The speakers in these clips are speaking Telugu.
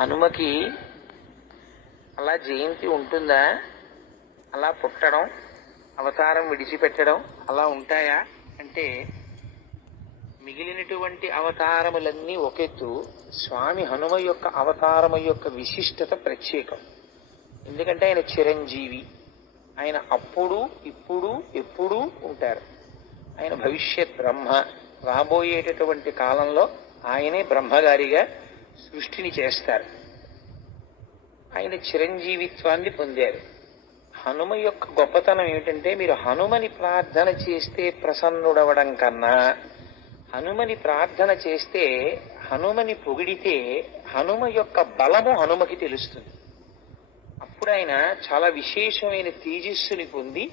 హనుమకి అలా జయంతి ఉంటుందా? అలా పుట్టడం అవతారం విడిచిపెట్టడం అలా ఉంటాయా? అంటే మిగిలినటువంటి అవతారములన్నీ ఒకెత్తు స్వామి హనుమ యొక్క అవతారము యొక్క విశిష్టత ప్రత్యేకం. ఎందుకంటే ఆయన చిరంజీవి. ఆయన అప్పుడు ఇప్పుడు ఎప్పుడూ ఉంటారు. ఆయన భవిష్యత్ బ్రహ్మ. రాబోయేటటువంటి కాలంలో ఆయనే బ్రహ్మగారిగా సృష్టిని చేస్తారు. ఆయన చిరంజీవిత్వాన్ని పొందారు. హనుమ యొక్క గొప్పతనం ఏమిటంటే మీరు హనుమని ప్రార్థన చేస్తే ప్రసన్నుడవడం కన్నా హనుమని ప్రార్థన చేస్తే హనుమని పొగిడితే హనుమ యొక్క బలము హనుమకి తెలుస్తుంది. అప్పుడు ఆయన చాలా విశేషమైన తేజస్సుని పొంది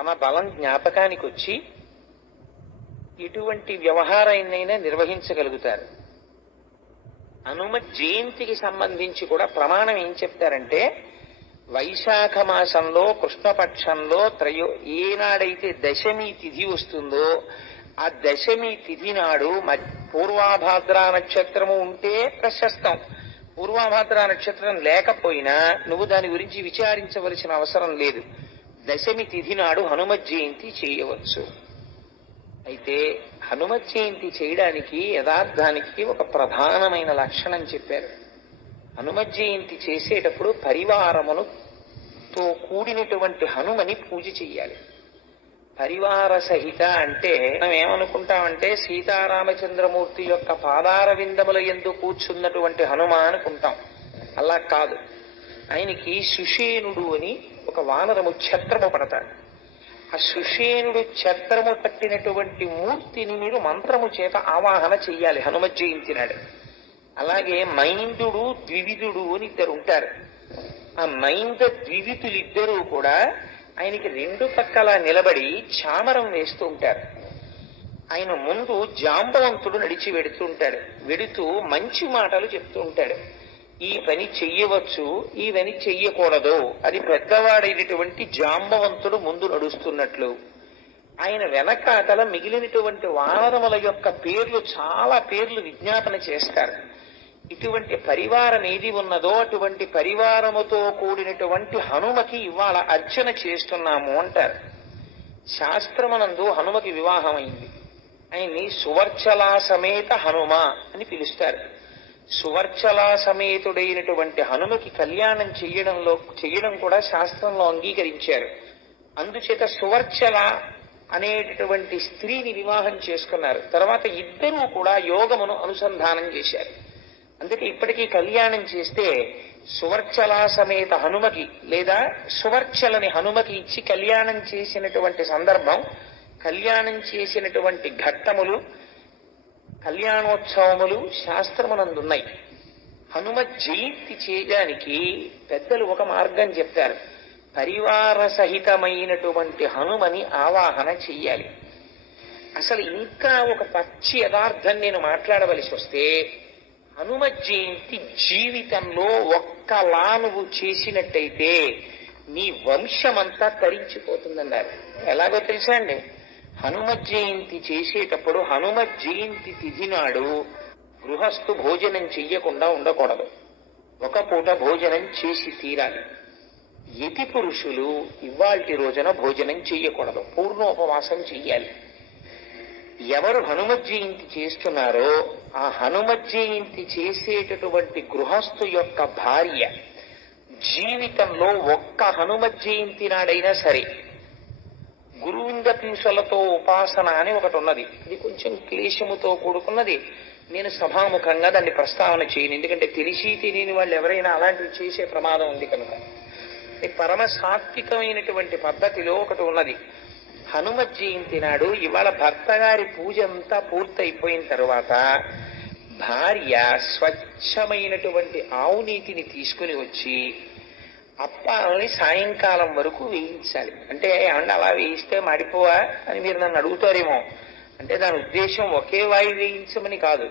తన బలం జ్ఞాపకానికి వచ్చి ఎటువంటి వ్యవహారాన్నైనా నిర్వహించగలుగుతారు. హనుమ జయంతికి సంబంధించి కూడా ప్రమాణం ఏం చెప్తారంటే వైశాఖ మాసంలో కృష్ణపక్షంలో త్రయో ఏనాడైతే దశమి తిథి వస్తుందో ఆ దశమి తిథి నాడు మ- పూర్వాభాద్ర నక్షత్రము ఉంటే ప్రశస్తం. పూర్వాభాద్ర నక్షత్రం లేకపోయినా నువ్వు దాని గురించి విచారించవలసిన అవసరం లేదు. దశమి తిథి నాడు హనుమ జయంతి చేయవచ్చు. అయితే హనుమ జయంతి చేయడానికి యథార్థానికి ఒక ప్రధానమైన లక్షణం చెప్పారు. హనుమ జయంతి చేసేటప్పుడు పరివారమును తో కూడినటువంటి హనుమని పూజ చెయ్యాలి. పరివార సహిత అంటే మనం ఏమనుకుంటామంటే సీతారామచంద్రమూర్తి యొక్క పాదార విందముల ఎందు కూర్చున్నటువంటి హనుమ అనుకుంటాం. అలా కాదు. ఆయనకి సుషేనుడు అని ఒక వానరము ఛత్రము పడతాడు. ఆ సుషేణుడు చక్రము పట్టినటువంటి మూర్తిని మీరు మంత్రము చేత ఆవాహన చెయ్యాలి. హనుమ జయంతి నాడు అలాగే మైందుడు ద్వివిధుడు అని ఇద్దరు ఉంటారు. ఆ మైంద ద్వివిధులిద్దరూ కూడా ఆయనకి రెండు పక్కల నిలబడి చామరం వేస్తూ ఉంటారు. ఆయన ముందు జాంబవంతుడు నడిచి వెడుతూ ఉంటాడు. వెడుతూ మంచి మాటలు చెప్తూ ఉంటాడు. ఈ పని చెయ్యవచ్చు ఈ పని చెయ్యకూడదు అది పెద్దవాడైనటువంటి జాంబవంతుడు ముందు నడుస్తున్నట్లు. ఆయన వెనకాతల మిగిలినటువంటి వానరముల యొక్క పేర్లు చాలా పేర్లు విజ్ఞాపన చేస్తారు. ఇటువంటి పరివారం ఏది ఉన్నదో అటువంటి పరివారముతో కూడినటువంటి హనుమకి ఇవాళ అర్చన చేస్తున్నాము అంటారు. శాస్త్రమనందు హనుమకి వివాహమైంది. ఆయన్ని సువర్చలా సమేత హనుమ అని పిలుస్తారు. సువర్చలా సమేతుడైనటువంటి హనుమకి కళ్యాణం చెయ్యడంలో చెయ్యడం కూడా శాస్త్రంలో అంగీకరించారు. అందుచేత సువర్చల అనేటటువంటి స్త్రీని వివాహం చేసుకున్నారు. తర్వాత ఇద్దరూ కూడా యోగమును అనుసంధానం చేశారు. అందుకే ఇప్పటికీ కళ్యాణం చేస్తే సువర్చలా సమేత హనుమకి లేదా సువర్చలని హనుమకి ఇచ్చి కళ్యాణం చేసినటువంటి సందర్భం కళ్యాణం చేసినటువంటి ఘట్టములు కళ్యాణోత్సవములు శాస్త్రమునందున్నాయి. హనుమ జయంతి చేయడానికి పెద్దలు ఒక మార్గం చెప్తారు పరివార సహితమైనటువంటి హనుమని ఆవాహన చెయ్యాలి. అసలు ఇంకా ఒక పచ్చి యథార్థం నేను మాట్లాడవలసి వస్తే హనుమ జయంతి జీవితంలో ఒక్కలా నువ్వు చేసినట్టయితే నీ వంశమంతా తరించిపోతుందన్నారు. ఎలాగో తెలుసా అండి? హనుమ జయంతి చేసేటప్పుడు హనుమ జయంతి తిథి నాడు గృహస్థు భోజనం చెయ్యకుండా ఉండకూడదు. ఒక పూట భోజనం చేసి తీరాలి. యతి పురుషులు ఇవాల్టి రోజున భోజనం చెయ్యకూడదు. పూర్ణోపవాసం చెయ్యాలి. ఎవరు హనుమ జయంతి చేస్తున్నారో ఆ హనుమ జయంతి చేసేటటువంటి గృహస్థు యొక్క భార్య జీవితంలో ఒక్క హనుమ జయంతి నాడైనా సరే గురువింద ఉపాసన అని ఒకటి ఉన్నది. ఇది కొంచెం క్లేశముతో కూడుకున్నది. నేను సభాముఖంగా దాన్ని ప్రస్తావన చేయను. ఎందుకంటే తెలిసి తెలియని వాళ్ళు ఎవరైనా అలాంటివి చేసే ప్రమాదం ఉంది కనుక. ఇది పరమ సాత్వికమైనటువంటి పద్ధతిలో ఒకటి ఉన్నది. హనుమ జయంతి నాడు ఇవాళ భర్త గారి పూజ అంతా పూర్తయిపోయిన తరువాత భార్య స్వచ్ఛమైనటువంటి ఆవునీతిని తీసుకుని వచ్చి అప్పాలని సాయంకాలం వరకు వేయించాలి. అంటే ఏమన్నా అలా వేయిస్తే మాడిపోవా అని మీరు నన్ను అడుగుతారేమో. అంటే దాని ఉద్దేశం ఒకే వాయి వేయించమని కాదు.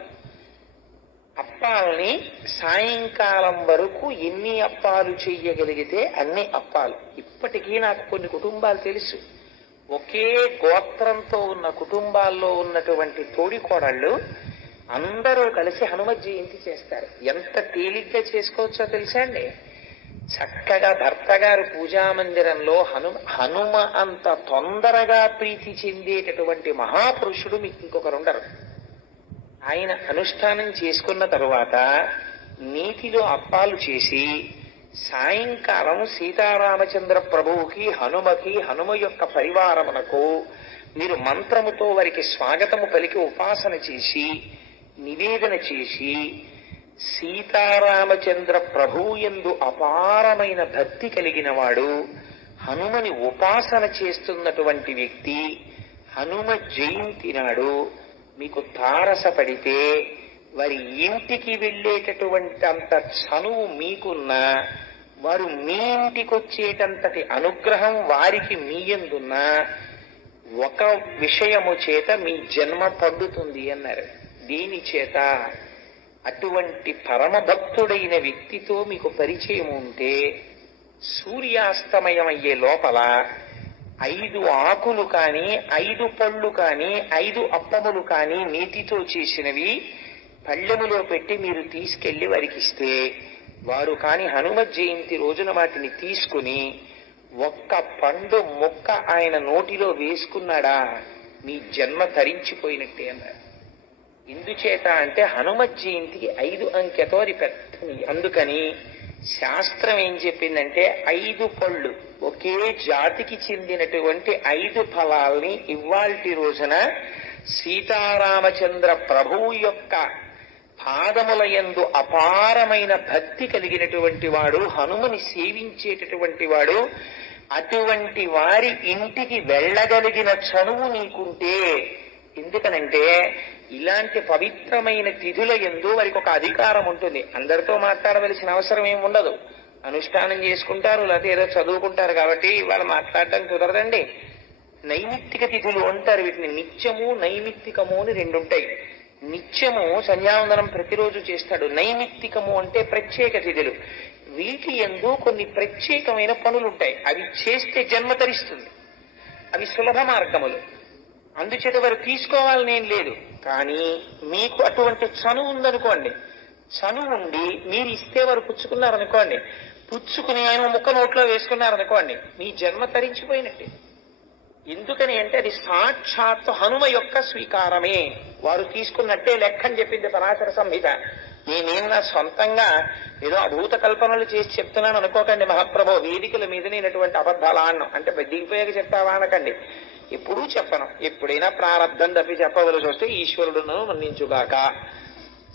అప్పాలని సాయంకాలం వరకు ఎన్ని అప్పాలు చెయ్యగలిగితే అన్ని అప్పాలు. ఇప్పటికీ నాకు కొన్ని కుటుంబాలు తెలుసు. ఒకే గోత్రంతో ఉన్న కుటుంబాల్లో ఉన్నటువంటి తోడికోడళ్ళు అందరూ కలిసి హనుమ జయంతి చేస్తారు. ఎంత తేలిగ్గా చేసుకోవచ్చో తెలుసా అండి? చక్కగా భర్త గారు పూజా మందిరంలో హనుమ హనుమ అంత తొందరగా ప్రీతి చెందేటటువంటి మహాపురుషుడు మీకు ఇంకొకరు ఉండరు ఆయన అనుష్ఠానం చేసుకున్న తరువాత నీటిలో అప్పాలు చేసి సాయంకాలం సీతారామచంద్ర ప్రభువుకి హనుమకి హనుమ యొక్క పరివారమునకు మీరు మంత్రముతో వారికి స్వాగతము పలికి ఉపాసన చేసి నివేదన చేసి సీతారామచంద్ర ప్రభువు ఎందు అపారమైన భక్తి కలిగిన వాడు హనుమని ఉపాసన చేస్తున్నటువంటి వ్యక్తి హనుమ జయంతి నాడు మీకు తారసపడితే వారి ఇంటికి వెళ్ళేటటువంటి అంత చనువు మీకున్నా వారు మీ ఇంటికి వచ్చేటంతటి అనుగ్రహం వారికి మీయందున్నా ఒక విషయము చేత మీ జన్మ పండుతుంది అన్నారు. దీని చేత అటువంటి పరమభక్తుడైన వ్యక్తితో మీకు పరిచయం ఉంటే సూర్యాస్తమయం అయ్యే లోపల ఐదు ఆకులు కాని ఐదు పళ్ళు కాని ఐదు అప్పములు కాని నీటితో చేసినవి పళ్ళెములో పెట్టి మీరు తీసుకెళ్ళి వరికిస్తే వారు కాని హనుమ జయంతి రోజున వాటిని తీసుకుని ఒక్క పండు మొక్క ఆయన నోటిలో వేసుకున్నాడా? మీ జన్మ తరించిపోయినట్టే అన్నారు. ఎందుచేత అంటే హనుమ జయంతికి ఐదు అంకెతో అది పెద్ద అందుకని శాస్త్రం ఏం చెప్పిందంటే ఐదు పళ్ళు ఒకే జాతికి చెందినటువంటి ఐదు ఫలాల్ని ఇవాల్టి రోజున సీతారామచంద్ర ప్రభువు యొక్క పాదముల యందు అపారమైన భక్తి కలిగినటువంటి వాడు హనుమని సేవించేటటువంటి వాడు అటువంటి వారి ఇంటికి వెళ్ళగలిగిన చనువు నీకుంటే ఎందుకనంటే ఇలాంటి పవిత్రమైన తిథుల ఎందు వారికి ఒక అధికారం ఉంటుంది. అందరితో మాట్లాడవలసిన అవసరం ఏమి ఉండదు. అనుష్ఠానం చేసుకుంటారు లేకపోతే ఏదో చదువుకుంటారు కాబట్టి వాళ్ళు మాట్లాడడం కుదరదండి. నైమిత్తిక తిథులు అంటారు వీటిని. నిత్యము నైమిత్తికము అని రెండు ఉంటాయి. నిత్యము సంధ్యావందనం ప్రతిరోజు చేస్తాడు. నైమిత్తికము అంటే ప్రత్యేక తిథులు. వీటి ఎందు కొన్ని ప్రత్యేకమైన పనులు ఉంటాయి. అవి చేస్తే జన్మ తరిస్తుంది. అవి సులభ మార్గములు. అందుచేత వారు తీసుకోవాలని తీసుకోవాలనేం లేదు. కానీ మీకు అటువంటి చనువు ఉందనుకోండి. చనువు ఉండి మీరు ఇస్తే వారు పుచ్చుకున్నారనుకోండి. పుచ్చుకుని ఆయన ముక్క నోట్లో వేసుకున్నారనుకోండి మీ జన్మ తరించిపోయినట్టే. ఎందుకని అంటే అది సాక్షాత్ హనుమ యొక్క స్వీకారమే. వారు తీసుకున్నట్టే లెక్క అని చెప్పింది పరాశర సంహిత. నేనేం నా సొంతంగా ఏదో అభూత కల్పనలు చేసి చెప్తున్నాను అనుకోకండి మహాప్రభు. వేదికల మీద నేనటువంటి అబద్ధాలు ఆడను. అంటే దిగిపోయాక చెప్తావా అనకండి. ఎప్పుడూ చెప్పను. ఎప్పుడైనా ప్రారంధం తప్పి చెప్పవలసి వస్తే ఈశ్వరుడును మన్నించుగాక.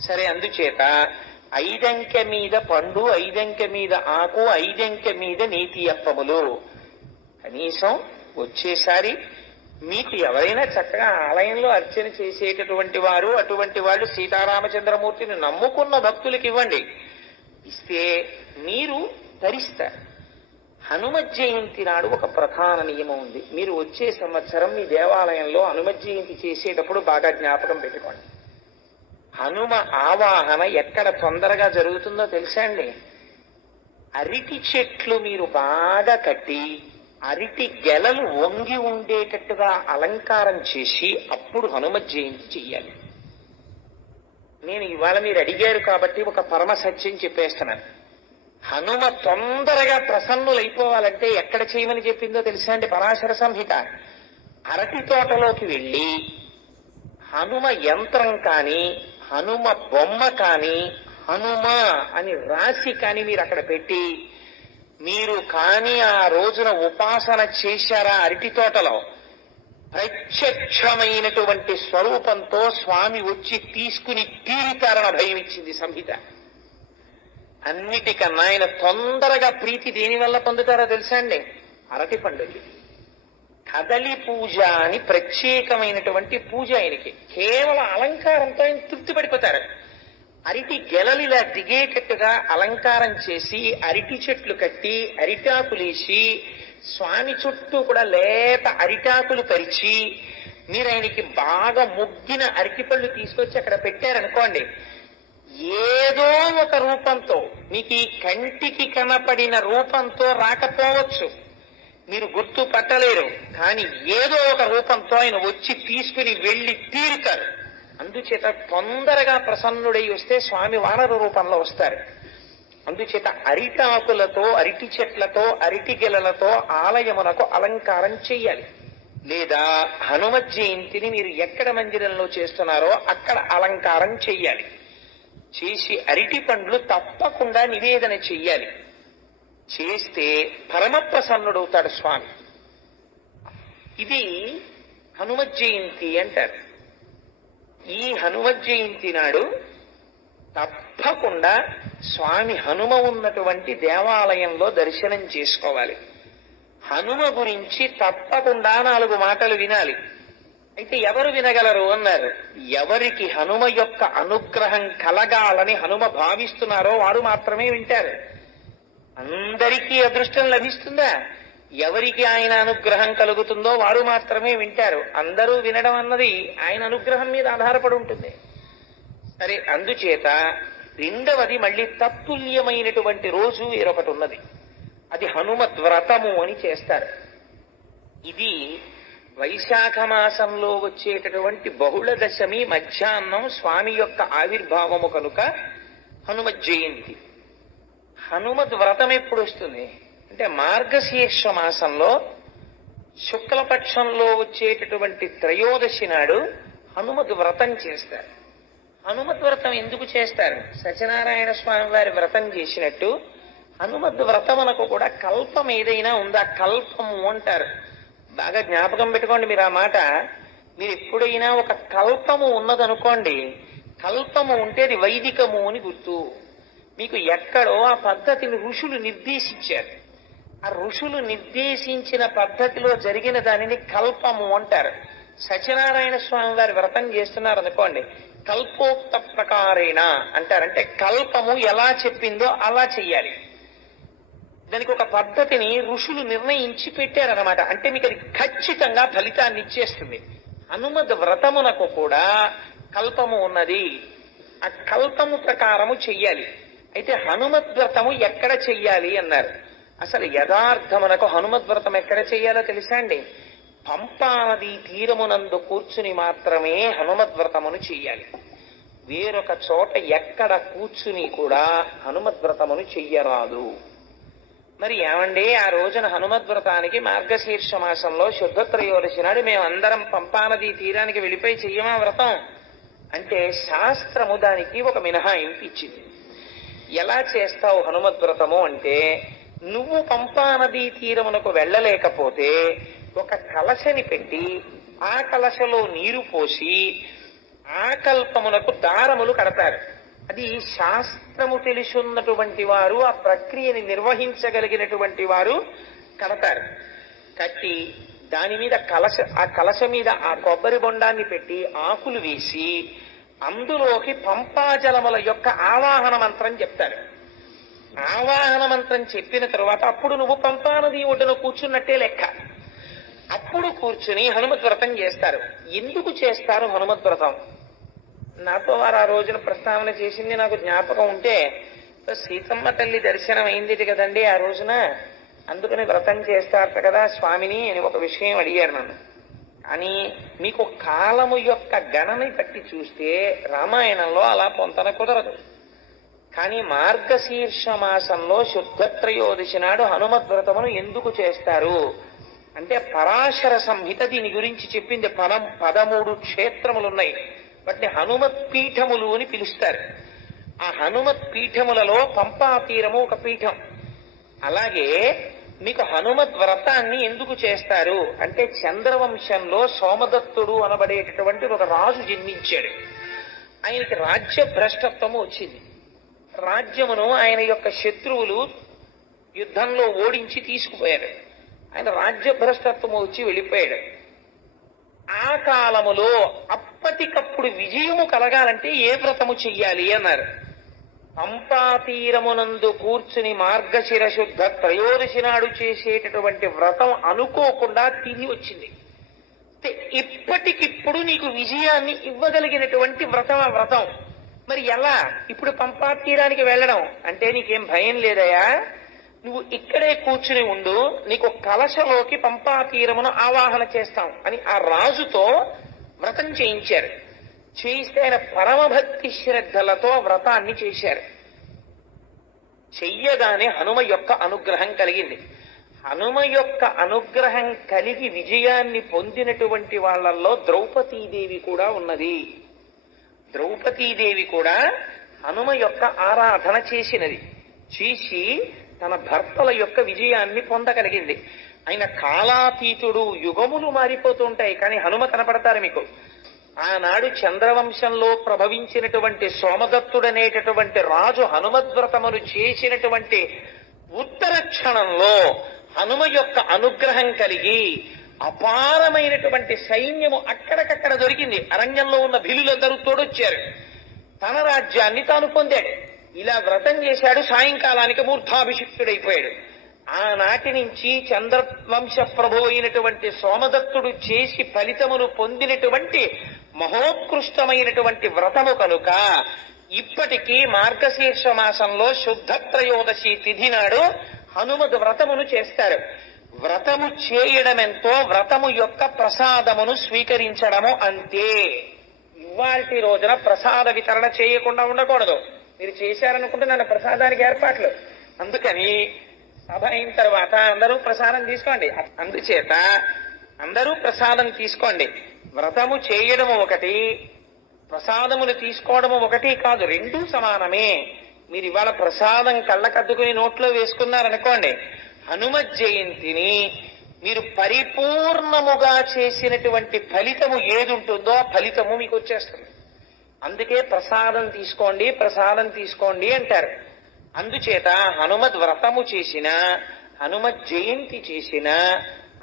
సరే అందుచేత ఐదంకె మీద పండు ఐదంకె మీద ఆకు ఐదంకె మీద నీతి అప్పములు. కనీసం వచ్చేసారి మీకు ఎవరైనా చక్కగా ఆలయంలో అర్చన చేసేటటువంటి వారు అటువంటి వాళ్ళు సీతారామచంద్రమూర్తిని నమ్ముకున్న భక్తులకు ఇవ్వండి. ఇస్తే మీరు ధరిస్తారు హనుమ జయంతి నాడు ఒక ప్రధాన నియమం ఉంది. మీరు వచ్చే సంవత్సరం మీ దేవాలయంలో హనుమ జయంతి చేసేటప్పుడు బాగా జ్ఞాపకం పెట్టుకోండి. హనుమ ఆవాహన ఎక్కడ తొందరగా జరుగుతుందో తెలుసా అండి? అరటి చెట్లు మీరు బాగా కట్టి అరటి గెలలు వంగి ఉండేటట్టుగా అలంకారం చేసి అప్పుడు హనుమ జయంతి చెయ్యాలి. నేను ఇవాళ మీరు అడిగారు కాబట్టి ఒక పరమ సత్యం చెప్పేస్తున్నాను. హనుమ తొందరగా ప్రసన్నులైపోవాలంటే ఎక్కడ చేయమని చెప్పిందో తెలుసా అండి పరాశర సంహిత? అరటి తోటలోకి వెళ్ళి హనుమ యంత్రం కాని హనుమ బొమ్మ కాని హనుమ అని రాసి కాని మీరు అక్కడ పెట్టి మీరు కాని ఆ రోజున ఉపాసన చేశారా అరటి తోటలో? ప్రత్యక్షమైనటువంటి స్వరూపంతో స్వామి వచ్చి తీసుకుని తీరుతారన భయం ఇచ్చింది సంహిత. అన్నిటికన్నా ఆయన తొందరగా ప్రీతి దేని వల్ల పొందుతారో తెలుసా అండి? అరటి పండుకి. కదలి పూజ అని ప్రత్యేకమైనటువంటి పూజ ఆయనకి. కేవలం అలంకారంతో ఆయన తృప్తి పడిపోతారు. అరటి గెలలిలా దిగేటట్టుగా అలంకారం చేసి అరటి చెట్లు కట్టి అరిటాకులేసి స్వామి చుట్టూ కూడా లేత అరిటాకులు పరిచి మీరు ఆయనకి బాగా ముగ్గిన అరటిపళ్ళు తీసుకొచ్చి అక్కడ పెట్టారనుకోండి ఏదో ఒక రూపంతో మీకు ఈ కంటికి కనపడిన రూపంతో రాకపోవచ్చు. మీరు గుర్తు పట్టలేరు కానీ ఏదో ఒక రూపంతో ఆయన వచ్చి తీసుకుని వెళ్ళి తీరుతారు. అందుచేత తొందరగా ప్రసన్నుడై వస్తే స్వామి వానర రూపంలో వస్తారు. అందుచేత అరిటాకులతో అరటి చెట్లతో అరటి గెలలతో ఆలయమునకు అలంకారం చెయ్యాలి. లేదా హనుమత్ జయంతిని మీరు ఎక్కడ మందిరంలో చేస్తున్నారో అక్కడ అలంకారం చెయ్యాలి. చేసి అరటి పండ్లు తప్పకుండా నివేదన చెయ్యాలి. చేస్తే పరమప్రసన్నుడవుతాడు స్వామి. ఇది హనుమత్ జయంతి అంటారు. ఈ హనుమత్ జయంతి నాడు తప్పకుండా స్వామి హనుమ ఉన్నటువంటి దేవాలయంలో దర్శనం చేసుకోవాలి. హనుమ గురించి తప్పకుండా నాలుగు మాటలు వినాలి. అయితే ఎవరు వినగలరు అన్నారు. ఎవరికి హనుమ యొక్క అనుగ్రహం కలగాలని హనుమ భావిస్తున్నారో వారు మాత్రమే వింటారు. అందరికీ అదృష్టం లభిస్తుందా? ఎవరికి ఆయన అనుగ్రహం కలుగుతుందో వారు మాత్రమే వింటారు. అందరూ వినడం అన్నది ఆయన అనుగ్రహం మీద ఆధారపడి ఉంటుంది. సరే అందుచేత రెండవది మళ్ళీ తత్తుల్యమైనటువంటి రోజు వేరొకటి ఉన్నది. అది హనుమద్వ్రతము అని చేస్తారు. ఇది వైశాఖ మాసంలో వచ్చేటటువంటి బహుళ దశమి మధ్యాహ్నం స్వామి యొక్క ఆవిర్భావము కనుక హనుమత్ జయంతి. హనుమద్ వ్రతం ఎప్పుడు వస్తుంది? అంటే మార్గశీర్ష మాసంలో శుక్లపక్షంలో వచ్చేటటువంటి త్రయోదశి నాడు హనుమద్ వ్రతం చేస్తారు. హనుమద్ వ్రతం ఎందుకు చేస్తారు? సత్యనారాయణ స్వామి వారి వ్రతం చేసినట్టు హనుమద్ వ్రతమునకు కూడా కల్పం ఏదైనా ఉందా? కల్పము అంటారు. బాగా జ్ఞాపకం పెట్టుకోండి మీరు ఆ మాట. మీరు ఎప్పుడైనా ఒక కల్పము ఉన్నదనుకోండి కల్పము ఉంటే అది వైదికము అని గుర్తు. మీకు ఎక్కడో ఆ పద్ధతిని ఋషులు నిర్దేశించారు. ఆ ఋషులు నిర్దేశించిన పద్ధతిలో జరిగిన దానిని కల్పము అంటారు. సత్యనారాయణ స్వామి వారి వ్రతం చేస్తున్నారు అనుకోండి కల్పోక్త ప్రకారేణ అంటారంటే కల్పము ఎలా చెప్పిందో అలా చెయ్యాలి. దానికి ఒక పద్ధతిని ఋషులు నిర్ణయించి పెట్టారనమాట అంటే మీకు అది ఖచ్చితంగా ఫలితాన్ని ఇచ్చేస్తుంది. హనుమద్ వ్రతమునకు కూడా కల్పము ఉన్నది. ఆ కల్పము ప్రకారము చెయ్యాలి. అయితే హనుమద్ వ్రతము ఎక్కడ చెయ్యాలి అన్నారు. అసలు యథార్థమునకు హనుమద్ వ్రతం ఎక్కడ చెయ్యాలో తెలుసా అండి? పంపా నది తీరమునందు కూర్చుని మాత్రమే హనుమద్ వ్రతమును చెయ్యాలి. వేరొక చోట ఎక్కడ కూర్చుని కూడా హనుమద్ వ్రతమును చెయ్యరాదు. మరి ఏమండి ఆ రోజున హనుమద్వ్రతానికి మార్గశీర్ష మాసంలో శుద్ధత్రయోదశి నాడు మేమందరం పంపానది తీరానికి వెళ్ళిపోయి చెయ్యమా వ్రతం? అంటే శాస్త్రము దానికి ఒక మినహాయింపు ఇచ్చింది. ఎలా చేస్తావు హనుమద్ వ్రతము అంటే నువ్వు పంపానది తీరమునకు వెళ్ళలేకపోతే ఒక కలశని పెట్టి ఆ కలశలో నీరు పోసి ఆ కల్పమునకు దారములు కడతారు. అది శాస్త్రము తెలుసున్నటువంటి వారు ఆ ప్రక్రియని నిర్వహించగలిగినటువంటి వారు కడతారు. కట్టి దాని మీద కలశ ఆ కలశ మీద ఆ కొబ్బరి బొండాన్ని పెట్టి ఆకులు వేసి అందులోకి పంపాజలముల యొక్క ఆవాహన మంత్రం చెప్తారు. ఆవాహన మంత్రం చెప్పిన తర్వాత అప్పుడు నువ్వు పంపానది ఒడ్డున కూర్చున్నట్టే లెక్క. అప్పుడు కూర్చుని హనుమద్వ్రతం చేస్తారు. ఎందుకు చేస్తారు హనుమద్వ్రతం? నాతో వారు ఆ రోజున ప్రస్తావన చేసింది నాకు జ్ఞాపకం ఉంటే సీతమ్మ తల్లి దర్శనం అయింది కదండి ఆ రోజున. అందుకని వ్రతం చేస్తారట కదా స్వామిని అని ఒక విషయం అడిగారు నన్ను. కానీ మీకు కాలము యొక్క గణని బట్టి చూస్తే రామాయణంలో అలా పొంతన కుదరదు. కానీ మార్గశీర్ష మాసంలో శుద్ధత్రయోదశి నాడు హనుమద్ వ్రతమును ఎందుకు చేస్తారు? అంటే పరాశర సంహిత దీని గురించి చెప్పింది పదం పదమూడు క్షేత్రములు ఉన్నాయి వాటిని హనుమత్ పీఠములు అని పిలుస్తారు. ఆ హనుమత్ పీఠములలో పంపా తీరము ఒక పీఠం. అలాగే మీకు హనుమద్ వ్రతాన్ని ఎందుకు చేస్తారు? అంటే చంద్రవంశంలో సోమదత్తుడు అనబడేటటువంటి ఒక రాజు జన్మించాడు. ఆయనకి రాజ్య భ్రష్టత్వము వచ్చింది. రాజ్యమును ఆయన యొక్క శత్రువులు యుద్ధంలో ఓడించి తీసుకుపోయారు. ఆయన రాజ్య భ్రష్టత్వము వచ్చి వెళ్ళిపోయాడు. ఆ కాలములో అప్పటికప్పుడు విజయము కలగాలంటే ఏ వ్రతము చెయ్యాలి అన్నారు. పంపాతీరమునందు కూర్చుని మార్గశిర శుద్ధ త్రయోదశి నాడు చేసేటటువంటి వ్రతం అనుకోకుండా తిరిగి వచ్చింది. ఇప్పటికిప్పుడు నీకు విజయాన్ని ఇవ్వగలిగినటువంటి వ్రతం ఆ వ్రతం. మరి ఎలా? ఇప్పుడు పంపా తీరానికి వెళ్ళడం అంటే నీకేం భయం లేదయా? నువ్వు ఇక్కడే కూర్చుని ఉండు నీకు కలశలోకి పంపా తీరమును ఆవాహన చేస్తాం అని ఆ రాజుతో వ్రతం చేయించారు. చేయిస్తే ఆయన పరమభక్తి శ్రద్ధలతో వ్రతాన్ని చేశారు. చెయ్యగానే హనుమ యొక్క అనుగ్రహం కలిగింది. హనుమ యొక్క అనుగ్రహం కలిగి విజయాన్ని పొందినటువంటి వాళ్ళలో ద్రౌపదీదేవి కూడా ఉన్నది. ద్రౌపదీదేవి కూడా హనుమ యొక్క ఆరాధన చేసినది. చేసి తన భర్తల యొక్క విజయాన్ని పొందగలిగింది. ఆయన కాలాతీతుడు యుగములు మారిపోతుంటాయి కానీ హనుమ కనపడతారు మీకు. ఆనాడు చంద్రవంశంలో ప్రభవించినటువంటి సోమదత్తుడనేటటువంటి రాజు హనుమద్వ్రతమును చేసినటువంటి ఉత్తర క్షణంలో హనుమ యొక్క అనుగ్రహం కలిగి అపారమైనటువంటి సైన్యము అక్కడికక్కడ దొరికింది. అరణ్యంలో ఉన్న భీలులందరూ తోడొచ్చారు. తన రాజ్యాన్ని తాను పొందాడు. ఇలా వ్రతం చేశాడు సాయంకాలానికి మూర్ధాభిషిక్తుడైపోయాడు. ఆనాటి నుంచి చంద్రవంశ ప్రభు అయినటువంటి సోమదత్తుడు చేసి ఫలితమును పొందినటువంటి మహోత్కృష్టమైనటువంటి వ్రతము కనుక ఇప్పటికీ మార్గశీర్ష మాసంలో శుద్ధ త్రయోదశి తిథి నాడు హనుమద్ వ్రతమును చేస్తారు. వ్రతము చేయడమెంతో వ్రతము యొక్క ప్రసాదమును స్వీకరించడము అంతే. ఇవాల్టి రోజున ప్రసాద వితరణ చేయకుండా ఉండకూడదు. మీరు చేశారనుకుంటే నన్ను ప్రసాదానికి ఏర్పాట్లు. అందుకని సభ అయిన తర్వాత అందరూ ప్రసాదం తీసుకోండి. అందుచేత అందరూ ప్రసాదం తీసుకోండి. వ్రతము చేయడము ఒకటి ప్రసాదములు తీసుకోవడము ఒకటి కాదు రెండూ సమానమే. మీరు ఇవాళ ప్రసాదం కళ్ళకద్దుకుని నోట్లో వేసుకున్నారనుకోండి హనుమ జయంతిని మీరు పరిపూర్ణముగా చేసినటువంటి ఫలితము ఏది ఉంటుందో ఆ ఫలితము మీకు వచ్చేస్తుంది. అందుకే ప్రసాదం తీసుకోండి ప్రసాదం తీసుకోండి అంటారు. అందుచేత హనుమద్ వ్రతము చేసిన హనుమత్ జయంతి చేసిన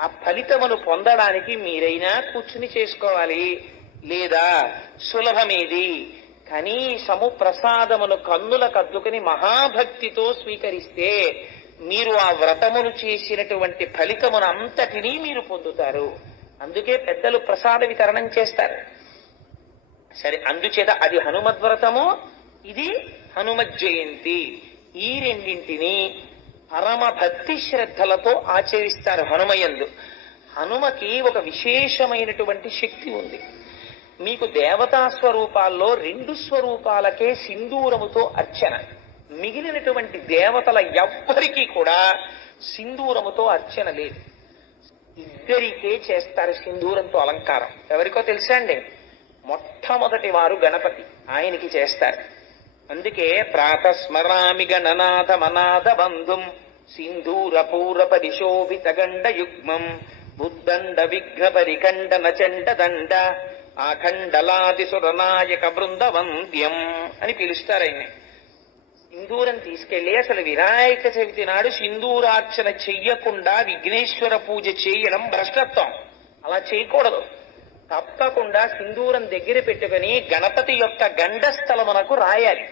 ఆ ఫలితమును పొందడానికి మీరైనా కూర్చుని చేసుకోవాలి. లేదా సులభమేది? కనీసము ప్రసాదమును కన్నుల కద్దుకుని మహాభక్తితో స్వీకరిస్తే మీరు ఆ వ్రతమును చేసినటువంటి ఫలితమును అంతటినీ మీరు పొందుతారు. అందుకే పెద్దలు ప్రసాద వితరణం చేస్తారు. సరే అందుచేత అది హనుమద్వ్రతము ఇది హనుమత్ జయంతి. ఈ రెండింటిని పరమ భక్తి శ్రద్ధలతో ఆచరిస్తారు హనుమయందు హనుమకి ఒక విశేషమైనటువంటి శక్తి ఉంది. మీకు దేవతా స్వరూపాల్లో రెండు స్వరూపాలకే సింధూరముతో అర్చన. మిగిలినటువంటి దేవతల ఎవ్వరికీ కూడా సింధూరముతో అర్చన లేదు. ఇద్దరికే చేస్తారు సింధూరంతో అలంకారం. ఎవరికో తెలుసా అండి? మొట్టమొదటి వారు గణపతి. ఆయనకి చేస్తారు. అందుకే ప్రాతస్మరామి గణనాథ మనాథ బంధుం సింధూర పూర పరిశోభిత గండ యుగ్మం బుద్దండ విఘ్న పరికండ నచండ దండ ఆఖండలాది సురనాయక బృందవంద్యం అని పిలుస్తారు ఆయన్ని. సింధూరం తీసుకెళ్ళి అసలు వినాయక చవితి నాడు సింధూరార్చన చెయ్యకుండా విఘ్నేశ్వర పూజ చేయడం భ్రష్టత్వం. అలా చేయకూడదు. తప్పకుండా సింధూరం దగ్గర పెట్టుకుని గణపతి యొక్క గండస్థలమునకు రాయాలి.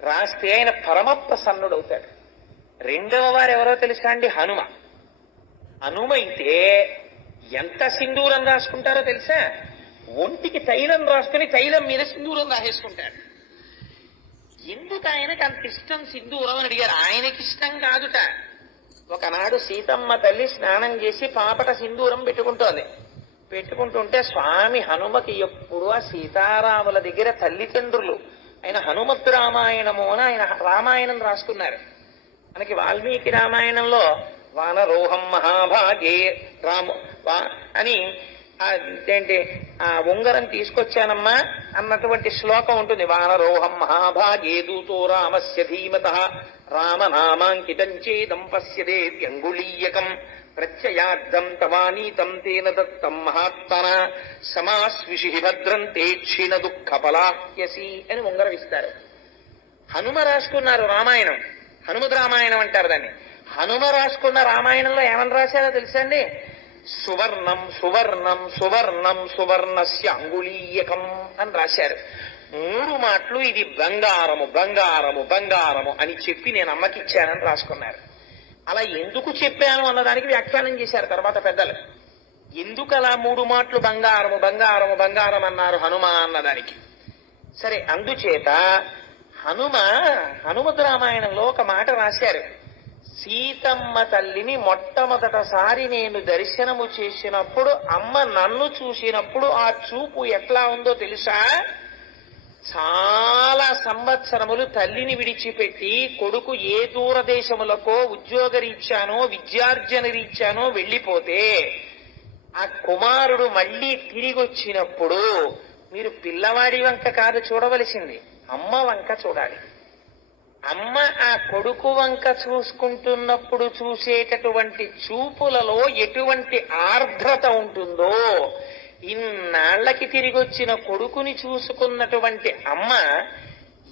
రాస్తే ఆయన పరమ ప్రసన్నుడవుతాడు రెండవ వారు ఎవరో తెలుసా అండి? హనుమ. హనుమ అయితే ఎంత సింధూరం రాసుకుంటారో తెలుసా? ఒంటికి తైలం రాసుకుని తైలం మీద సింధూరం రాసేసుకుంటాడు ఎందుకు ఆయనకి అంత ఇష్టం సింధూరం అని అడిగారు? ఆయనకి ఇష్టం కాదుట. ఒకనాడు సీతమ్మ తల్లి స్నానం చేసి పాపట సింధూరం పెట్టుకుంటోంది. పెట్టుకుంటుంటే స్వామి హనుమకి ఎప్పుడు ఆ సీతారాముల దగ్గర తల్లిదండ్రులు. ఆయన హనుమత్ రామాయణము అని ఆయన రామాయణం రాసుకున్నారు. మనకి వాల్మీకి రామాయణంలో వానరోహం మహాభాగే రాము వా- అని ఏంటి ఆ ఉంగరం తీసుకొచ్చానమ్మా. అన్నటువంటి శ్లోకం ఉంటుంది. వానరోహం మహాభాగే దూతో రామస్య ధీమత. రామనామాంకితం చేదం పశ్యదే వ్యంగుళీయకం. ప్రత్యయార్థం తవానీతం తేన దత్తం మహాత్మన. సమాస్విషి భద్రం తే క్షీణ దుఃఖ పలాహ్యసి అని ఉంగరం ఇస్తారు. హనుమ రాసుకున్నారు రామాయణం. హనుమద్ రామాయణం అంటారు దాన్ని. హనుమ రాసుకున్న రామాయణంలో ఏమని రాశారో తెలుసండి సువర్ణం సువర్ణం సువర్ణం సువర్ణస్య అంగుళీయకం అని రాశారు. మూడు మాటలు ఇది బంగారము బంగారము బంగారము అని చెప్పి నేను అమ్మకిచ్చానని రాసుకున్నారు. అలా ఎందుకు చెప్పాను అన్నదానికి వ్యాఖ్యానం చేశారు తర్వాత పెద్దలు. ఎందుకు అలా మూడు మాటలు బంగారము బంగారము బంగారం అన్నారు హనుమ అన్నదానికి? సరే అందుచేత హనుమ హనుమత్ రామాయణంలో ఒక మాట రాశారు. సీతమ్మ తల్లిని మొట్టమొదటసారి నేను దర్శనము చేసినప్పుడు అమ్మ నన్ను చూసినప్పుడు ఆ చూపు ఎట్లా ఉందో తెలుసా? చాలా సంవత్సరములు తల్లిని విడిచిపెట్టి కొడుకు ఏ దూరదేశములకో ఉద్యోగరీత్యానో విద్యార్జన రీత్యానో వెళ్ళిపోతే ఆ కుమారుడు మళ్ళీ తిరిగి వచ్చినప్పుడు మీరు పిల్లవాడి వంక కాదు చూడవలసింది అమ్మ వంక చూడాలి. అమ్మ ఆ కొడుకు వంక చూసుకుంటున్నప్పుడు చూసేటటువంటి చూపులలో ఎటువంటి ఆర్ద్రత ఉంటుందో ఇన్నాళ్ళకి తిరిగి వచ్చిన కొడుకుని చూసుకున్నటువంటి అమ్మ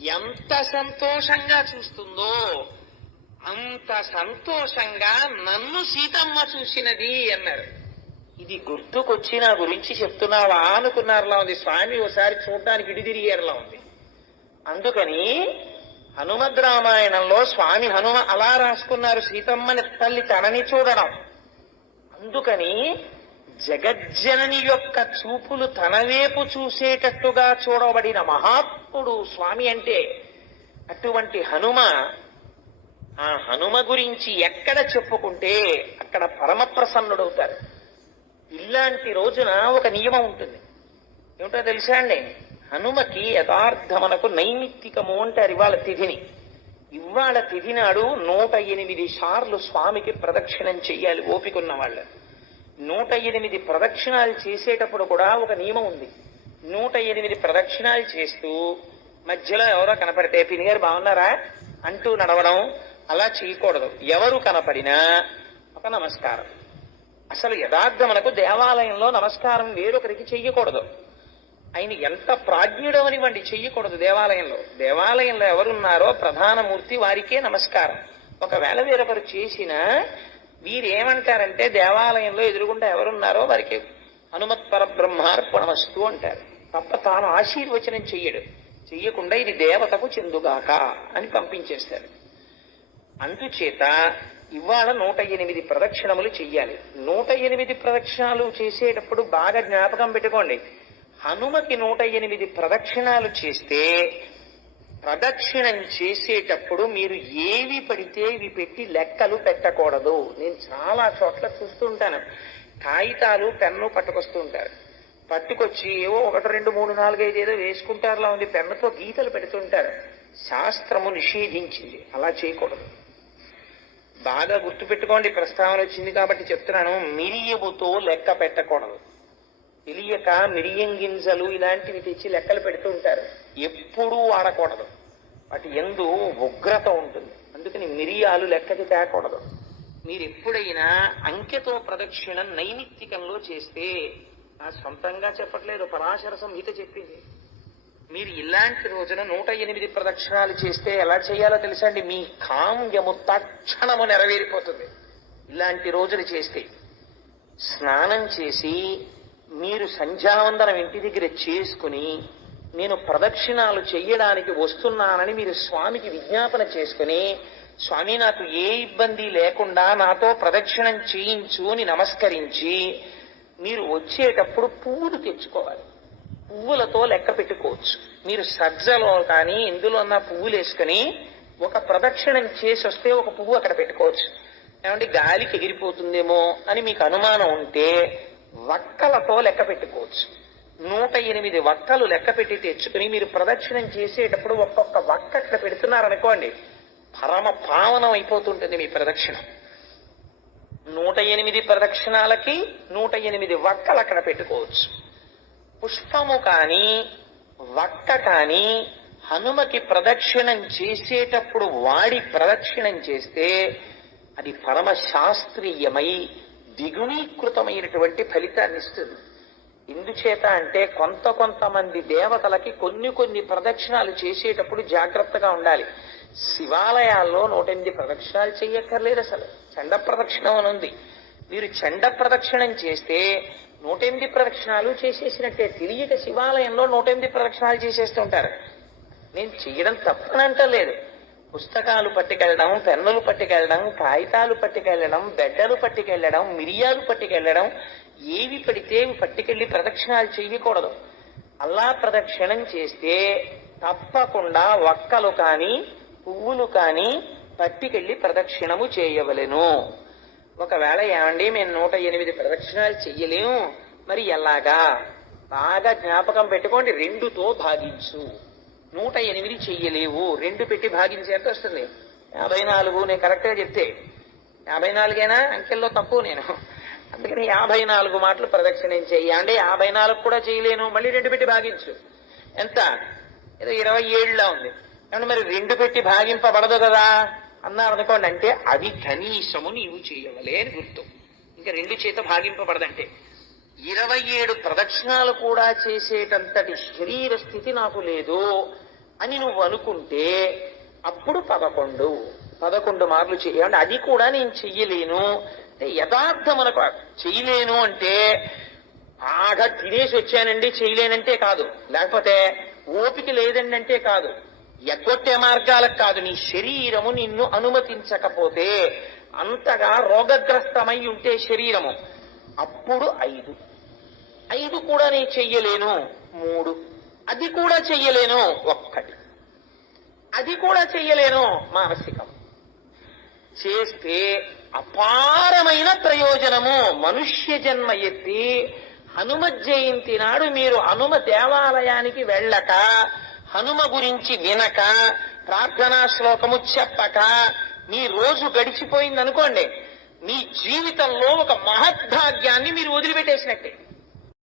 ఎంత సంతోషంగా చూస్తుందో అంత సంతోషంగా నన్ను సీతమ్మ చూసినది అన్నారు. ఇది గుర్తుకొచ్చి నా గురించి చెప్తున్నావా అనుకున్నారులా ఉంది. స్వామి ఓసారి చూడడానికి ఇడి ఉంది. అందుకని హనుమద్ రామాయణంలో స్వామి హనుమ అలా రాసుకున్నారు సీతమ్మని తల్లి తనని చూడడం. అందుకని జగజ్జనని యొక్క చూపులు తన వైపు చూసేటట్టుగా చూడబడిన మహాత్ముడు స్వామి అంటే అటువంటి హనుమ ఆ హనుమ గురించి ఎక్కడ చెప్పుకుంటే అక్కడ పరమ ప్రసన్నుడవుతారు ఇలాంటి రోజున ఒక నియమం ఉంటుంది. ఏమిటో తెలుసా అండి? హనుమకి యథార్థమనకు నైమిత్తికము అంటారు ఇవాళ తిథిని. ఇవాళ తిథి నాడు నూట ఎనిమిది సార్లు స్వామికి ప్రదక్షిణం చెయ్యాలి ఓపికన్న వాళ్ళు నూట ఎనిమిది ప్రదక్షిణాలు చేసేటప్పుడు కూడా ఒక నియమం ఉంది. నూట ఎనిమిది ప్రదక్షిణాలు చేస్తూ మధ్యలో ఎవరో కనపడితే పిని గారు బాగున్నారా? అంటూ నడవడం అలా చేయకూడదు. ఎవరు కనపడినా ఒక నమస్కారం. అసలు యథార్థమునకు దేవాలయంలో నమస్కారం వేరొకరికి చెయ్యకూడదు. ఆయన ఎంత ప్రాజ్ఞుడు అనివ్వండి. చెయ్యకూడదు దేవాలయంలో. దేవాలయంలో ఎవరున్నారో ప్రధానమూర్తి వారికే నమస్కారం. ఒకవేళ వేరొకరు చేసినా వీరేమంటారంటే దేవాలయంలో ఎదురుగుండా ఎవరున్నారో వారికి హనుమత్ పరబ్రహ్మార్పణమస్తు అంటారు. తప్ప తాను ఆశీర్వచనం చెయ్యడు. చెయ్యకుండా ఇది దేవతకు చెందుగాక అని పంపించేస్తారు. అందుచేత ఇవాళ నూట ఎనిమిది ప్రదక్షిణములు చెయ్యాలి. నూట ఎనిమిది ప్రదక్షిణాలు చేసేటప్పుడు బాగా జ్ఞాపకం పెట్టుకోండి. హనుమకి నూట ఎనిమిది ప్రదక్షిణాలు చేస్తే ప్రదక్షిణం చేసేటప్పుడు మీరు ఏవి పడితే ఇవి పెట్టి లెక్కలు పెట్టకూడదు. నేను చాలా చోట్ల చూస్తుంటాను. కాగితాలు పెన్ను పట్టుకొస్తూ ఉంటారు పట్టుకొచ్చి ఏవో ఒకటి రెండు మూడు నాలుగు ఐదు ఏదో వేసుకుంటారులా ఉంది. పెన్నుతో గీతలు పెడుతుంటారు. శాస్త్రము నిషేధించింది. అలా చేయకూడదు. బాగా గుర్తుపెట్టుకోండి. ప్రస్తావన వచ్చింది కాబట్టి చెప్తున్నాను. మిరియముతో లెక్క పెట్టకూడదు. తెలియక మిరియం గింజలు ఇలాంటివి తెచ్చి లెక్కలు పెడుతూ ఉంటారు. ఎప్పుడూ వాడకూడదు. వాటి ఎందు ఉగ్రత ఉంటుంది. అందుకని మిరియాలు లెక్కకి తేకూడదు. మీరు ఎప్పుడైనా అంకెతో ప్రదక్షిణ నైమిత్తికంలో చేస్తే నా సొంతంగా చెప్పట్లేదు పరాశర సంహిత చెప్పింది. మీరు ఇలాంటి రోజున నూట ఎనిమిది ప్రదక్షిణాలు చేస్తే ఎలా చేయాలో తెలుసండి? మీ కామ్యము తక్షణము నెరవేరిపోతుంది. ఇలాంటి రోజులు చేస్తే స్నానం చేసి మీరు సంధ్యావందనం ఇంటి దగ్గర చేసుకుని నేను ప్రదక్షిణాలు చెయ్యడానికి వస్తున్నానని మీరు స్వామికి విజ్ఞాపన చేసుకుని స్వామి నాకు ఏ ఇబ్బంది లేకుండా నాతో ప్రదక్షిణం చేయించు అని నమస్కరించి మీరు వచ్చేటప్పుడు పువ్వులు తెచ్చుకోవాలి. పువ్వులతో లెక్క పెట్టుకోవచ్చు. మీరు సజ్జలో కానీ ఇందులో ఉన్న పువ్వులు వేసుకుని ఒక ప్రదక్షిణం చేసి వస్తే ఒక పువ్వు అక్కడ పెట్టుకోవచ్చు. ఏమంటే గాలికి ఎగిరిపోతుందేమో అని మీకు అనుమానం ఉంటే వక్కలతో లెక్క పెట్టుకోవచ్చు. నూట ఎనిమిది వక్కలు లెక్క పెట్టి తెచ్చుకుని మీరు ప్రదక్షిణం చేసేటప్పుడు ఒక్కొక్క వక్క అక్కడ పెడుతున్నారనుకోండి పరమ పావనం అయిపోతుంటుంది మీ ప్రదక్షిణం. నూట ఎనిమిది ప్రదక్షిణాలకి నూట ఎనిమిది వక్కలు అక్కడ పెట్టుకోవచ్చు. పుష్పము కాని వక్క కాని హనుమకి ప్రదక్షిణం చేసేటప్పుడు వాడి ప్రదక్షిణం చేస్తే అది పరమ శాస్త్రీయమై ద్విగుణీకృతమైనటువంటి ఫలితాన్ని ఇస్తుంది. ఎందుచేత అంటే కొంత కొంతమంది దేవతలకి కొన్ని కొన్ని ప్రదక్షిణాలు చేసేటప్పుడు జాగ్రత్తగా ఉండాలి. శివాలయాల్లో నూట ఎనిమిది ప్రదక్షిణాలు చెయ్యక్కర్లేదు అసలు. చండ ప్రదక్షిణం అని ఉంది. మీరు చండ ప్రదక్షిణం చేస్తే నూట ఎనిమిది ప్రదక్షిణాలు చేసేసినట్టే తెలియక శివాలయంలో నూట ఎనిమిది ప్రదక్షిణాలు చేసేస్తుంటారు. నేను చేయడం తప్పనంటలేదు. పుస్తకాలు పట్టుకెళ్ళడం పెన్నులు పట్టుకెళ్ళడం కాగితాలు పట్టుకెళ్ళడం బెడ్డలు పట్టుకెళ్ళడం మిరియాలు పట్టుకెళ్ళడం ఏవి పడితే పట్టుకెళ్ళి ప్రదక్షిణాలు చేయకూడదు. అలా ప్రదక్షిణం చేస్తే తప్పకుండా వక్కలు కాని పువ్వులు కాని పట్టుకెళ్ళి ప్రదక్షిణము చేయవలెను. ఒకవేళ ఏమండి మేము నూట ఎనిమిది ప్రదక్షిణాలు చెయ్యలేము. మరి ఎలాగా? బాగా జ్ఞాపకం పెట్టుకోండి రెండుతో భాగించు. నూట ఎనిమిది చెయ్యలేవు రెండు పెట్టి భాగించేంత వస్తుంది. యాభై నాలుగు నేను కరెక్ట్గా చెప్తే యాభై నాలుగేనా? అంకెల్లో తక్కువ నేను. అందుకని యాభై నాలుగు మాటలు ప్రదక్షిణం చెయ్యి. అంటే యాభై నాలుగు కూడా చేయలేను మళ్ళీ రెండు పెట్టి భాగించు. ఎంత? ఏదో ఇరవై ఏడులా ఉంది. ఏమంటే మరి రెండు పెట్టి భాగింపబడదు కదా? అన్నారు అనుకోండి అంటే అది కనీసము నీవు చేయవలే అని గుర్తు. ఇంకా రెండు చేత భాగింపబడదంటే. ఇరవై ఏడు ప్రదక్షిణాలు కూడా చేసేటంతటి శరీర స్థితి నాకు లేదు అని నువ్వు అనుకుంటే అప్పుడు పదకొండు. పదకొండు మార్లు చేయాలంటే అది కూడా నేను చెయ్యలేను. అంటే యథార్థమునకు చేయలేను అంటే బాగా తినేసి వచ్చానండి చేయలేనంటే కాదు. లేకపోతే ఓపిక లేదండి అంటే కాదు. ఎగ్గొట్టే మార్గాలకు కాదు. నీ శరీరము నిన్ను అనుమతించకపోతే అంతగా రోగగ్రస్తమై ఉంటే శరీరము. అప్పుడు ఐదు. ఐదు కూడా నేను చెయ్యలేను. మూడు. అది కూడా చెయ్యలేను. ఒక్కటి. అది కూడా చెయ్యలేను. మానసికం. చేస్తే అపారమైన ప్రయోజనము. మనుష్య జన్మ ఎత్తి హనుమ జయంతి నాడు మీరు హనుమ దేవాలయానికి వెళ్ళక హనుమ గురించి వినక ప్రార్థనా శ్లోకము చెప్పక మీ రోజు గడిచిపోయిందనుకోండి మీ జీవితంలో ఒక మహద్భాగ్యాన్ని మీరు వదిలిపెట్టేసినట్టే.